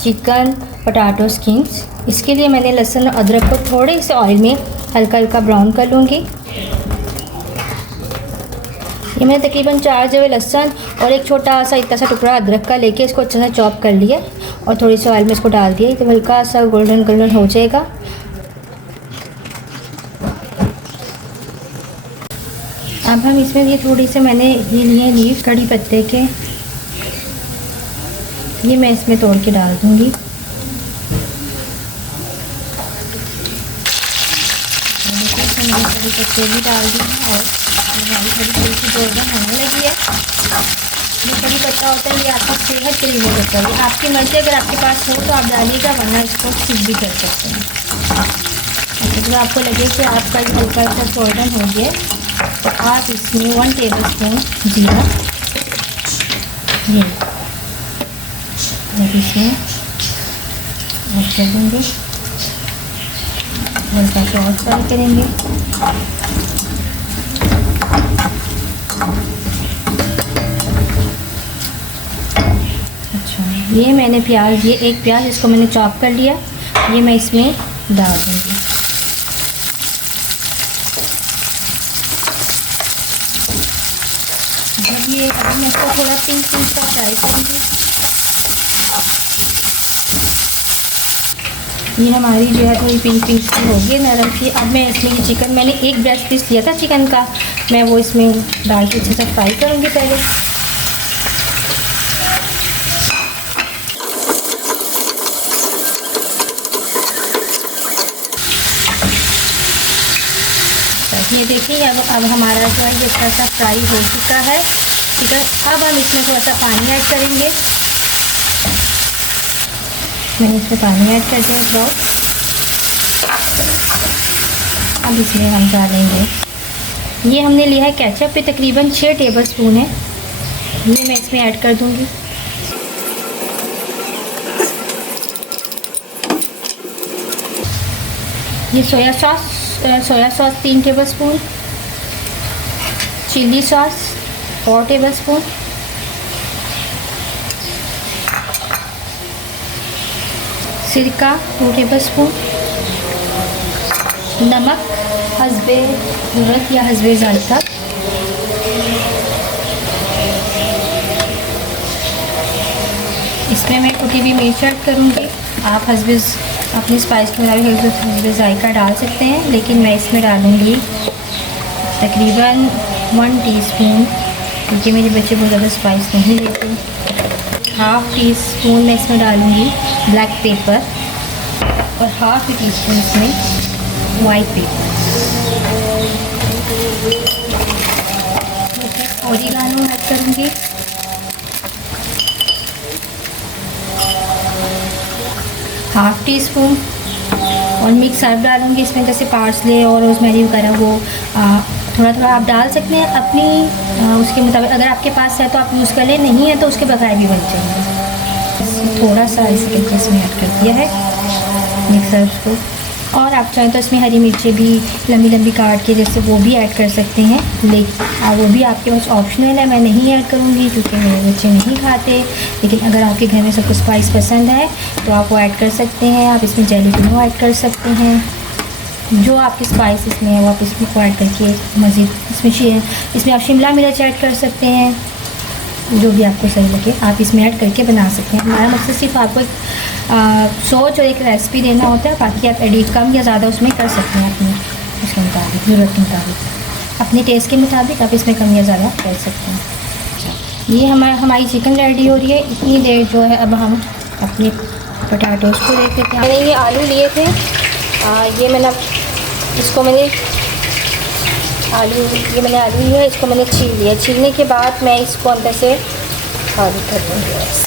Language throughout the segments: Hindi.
Chicken potato skins. इसके लिए मैंने लहसुन और अदरक को थोड़े से ऑयल में हल्का हल्का ब्राउन कर लूँगी। ये मैंने तकरीबन 4 जवे लहसुन और एक छोटा सा इतना सा टुकड़ा अदरक का लेके इसको अच्छा सा चॉप कर लिया और थोड़ी सी ऑयल में इसको डाल दिया। तो हल्का सा गोल्डन गोल्डन हो जाएगा। अब हम इसमें ये थोड़ी से मैंने ये लिए लीव कड़ी पत्ते के, ये मैं इसमें तोड़ के डाल दूँगी। कड़ी पत्ते भी डाल दी और हमारी कड़ी थोड़ी सी गोल्डन होने लगी है। ये कड़ी पत्ता होता है ये आपकी सेहत के लिए बहुत अच्छा है। आपकी मर्ज़ी, अगर आपके पास हो तो आप डालिएगा, वरना इसको स्किप भी कर सकते हैं। जब आपको लगे कि आपका ये हल्का सा गोल्डन हो गया तो आप इसमें 1 टेबलस्पून जीरा ये इसमें ऐड कर देंगे। हल्का सा और फ्राई करेंगे। अच्छा, ये मैंने प्याज, ये एक प्याज इसको मैंने चॉप कर लिया, ये मैं इसमें डाल दूँगी। जब ये अभी मैं इसको थोड़ा पिंक का फ्राई करूँगी। ये हमारी जो है थोड़ी पिंक की हो गई नरम सी। अब मैं इसमें ये चिकन, मैंने एक ब्रेस्ट पीस लिया था चिकन का, मैं वो इसमें डाल के अच्छे से फ्राई करूँगी पहले। ये देखिए अब हमारा जो है ये अच्छा सा फ्राई हो चुका है चिकन। अब हम इसमें थोड़ा सा पानी ऐड करेंगे। मैंने इसमें पानी ऐड कर दिया थोड़ा। अब इसमें हम डालेंगे, ये हमने लिया है केचप पे तकरीबन 6 टेबलस्पून है, ये मैं इसमें ऐड कर दूंगी। ये soya sauce 3 tablespoon, chilli sauce 4 tablespoon, सिरका 2 टेबलस्पून, नमक हस्बे ज़रूरत या हस्बे ज़ायक़ा, इसमें मैं कुटी हुई मिर्च ऐड करूँगी। आप हस्बे अपनी स्पाइस के मुताबिक हस्बे ज़ायक़ा डाल सकते हैं, लेकिन मैं इसमें डालूँगी तकरीबन 1 टीस्पून, क्योंकि मेरे बच्चे बहुत ज़्यादा स्पाइस नहीं लेते। हाफ़ टी स्पून मैं इसमें डालूँगी ब्लैक पेपर और हाफ़ टी स्पून इसमें वाइट पेपर। ओरिगानो ऐड करूँगी, हाफ़ टी स्पून और मिक्स हर्ब डालूँगी इसमें, जैसे पार्सले और रोज़मेरी वगैरह, वो थोड़ा थोड़ा आप डाल सकते हैं अपनी उसके मुताबिक। अगर आपके पास है तो आप यूज़ कर लें, नहीं है तो उसके बगैर भी बन जाएंगे। थोड़ा सा इसी तरीके इसमें ऐड कर दिया है मिक्स हर्ब्स को। और आप चाहें तो इसमें हरी मिर्ची भी लंबी लंबी काट के जैसे वो भी ऐड कर सकते हैं, लेकिन वो भी आपके पास ऑप्शनल है। मैं नहीं ऐड करूँगी क्योंकि मेरे बच्चे नहीं खाते, लेकिन अगर आपके घर में सबको स्पाइस पसंद है तो आप वो ऐड कर सकते हैं। आप इसमें जैलिनो ऐड कर सकते हैं, जो आपकी स्पाइस इसमें है वो आप इसमें ऐड करके मज़ीद इसमें आप शिमला मिर्च ऐड कर सकते हैं, जो भी आपको सही लगे आप इसमें ऐड करके बना सकते हैं। हमारा मकसद सिर्फ आपको एक सोच और एक रेसिपी देना होता है, बाकी आप एडिट कम या ज़्यादा उसमें कर सकते हैं अपने उसके मुताबिक, ज़रूरत के मुताबिक, अपने टेस्ट के मुताबिक आप इसमें कम या ज़्यादा कर सकते हैं। ये हमारी चिकन रेडी हो रही है। इतनी देर जो है अब हम अपने पोटैटोज़ को देख लेते हैं। मैंने ये आलू लिए थे, ये मैंने इसको मैंने आलू लिया, इसको मैंने छील लिया। छीलने के बाद मैं इसको अंदर से खाली कर दूँगी ऐसे।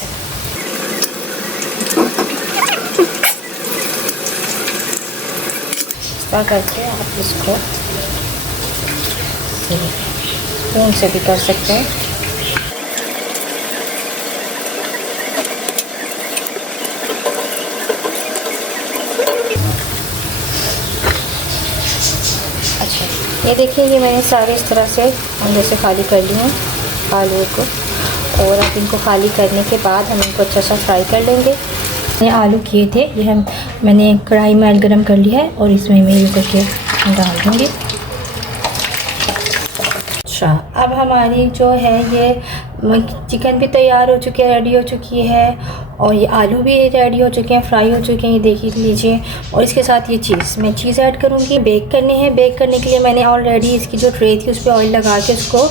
इस करके आप इसको स्पून से भी कर सकते हैं। अच्छा, ये देखिए, ये मैंने सारे इस तरह से अंदर से खाली कर लिए हैं आलू को, और अब इनको खाली करने के बाद हम इनको अच्छा सा फ्राई कर लेंगे। ये आलू किए थे, ये मैंने कढ़ाई में ऑयल गरम कर लिया है और इसमें मैं ये करके डाल दूँगी। अच्छा, अब हमारी जो है ये चिकन भी तैयार हो चुकी है, रेडी हो चुकी है, और ये आलू भी रेडी हो चुके हैं, फ्राई हो चुके हैं, ये देख लीजिए। और इसके साथ ये मैं चीज़ ऐड करूँगी। बेक करने हैं, बेक करने के लिए मैंने ऑलरेडी इसकी जो ट्रे थी उस पर ऑयल लगा के उसको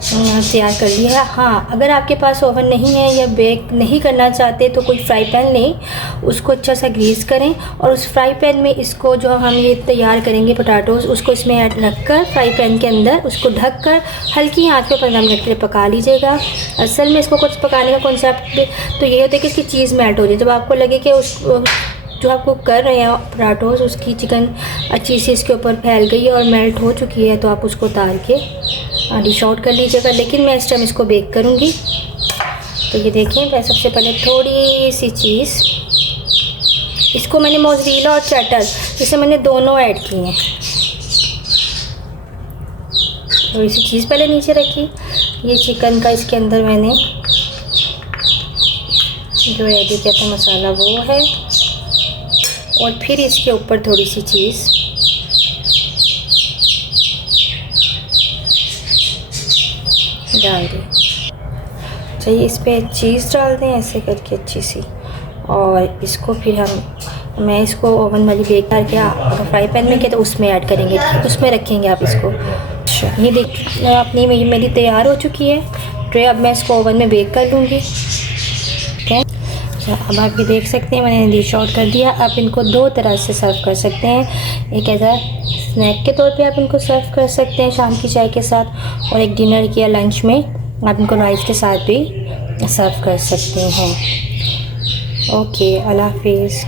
तैयार कर लिया है। हाँ, अगर आपके पास ओवन नहीं है या बेक नहीं करना चाहते तो कोई फ्राई पैन लें, उसको अच्छा सा ग्रीस करें और उस फ्राई पैन में इसको जो हम ये तैयार करेंगे पोटैटोज़, उसको इसमें ऐड रखकर फ्राई पैन के अंदर उसको ढककर हल्की आंच पे 15 मिनट के लिए पका लीजिएगा। असल में इसको कुछ पकाने का कॉन्सेप्ट तो ये होता है कि इसकी चीज़ मेल्ट हो जाए। जब आपको लगे कि उस जो आप कुक कर रहे हैं पराठोज़, उसकी चिकन अच्छी सी इसके ऊपर फैल गई है और मेल्ट हो चुकी है, तो आप उसको उतार के डिश आउट कर लीजिएगा। लेकिन मैं इस टाइम इसको बेक करूँगी। तो ये देखें, मैं सबसे पहले थोड़ी सी चीज़, इसको मैंने मोज़रेला और चेडर, जिसे मैंने दोनों ऐड किए हैं, थोड़ी सी चीज़ पहले नीचे रखी। ये चिकन का इसके अंदर मैंने जो रेडी किया था मसाला वो है, और फिर इसके ऊपर थोड़ी सी चीज़ डाल दी। चाहिए इस पर चीज़ डाल दें ऐसे करके अच्छी सी, और इसको फिर मैं इसको ओवन वाली बेक करके अगर फ्राई पैन में किया तो उसमें ऐड करेंगे, उसमें रखेंगे आप इसको। अच्छा, ये देख अपनी मेरी तैयार हो चुकी है ट्रे। अब मैं इसको ओवन में बेक कर लूँगी। ठीक है, अब आप ये देख सकते हैं मैंने डिश आउट कर दिया। आप इनको दो तरह से सर्व कर सकते हैं। एक ऐसा स्नैक के तौर पे आप इनको सर्व कर सकते हैं शाम की चाय के साथ, और एक डिनर या लंच में आप इनको राइस के साथ भी सर्व कर सकते हैं। ओके, अल्लाह हाफिज़।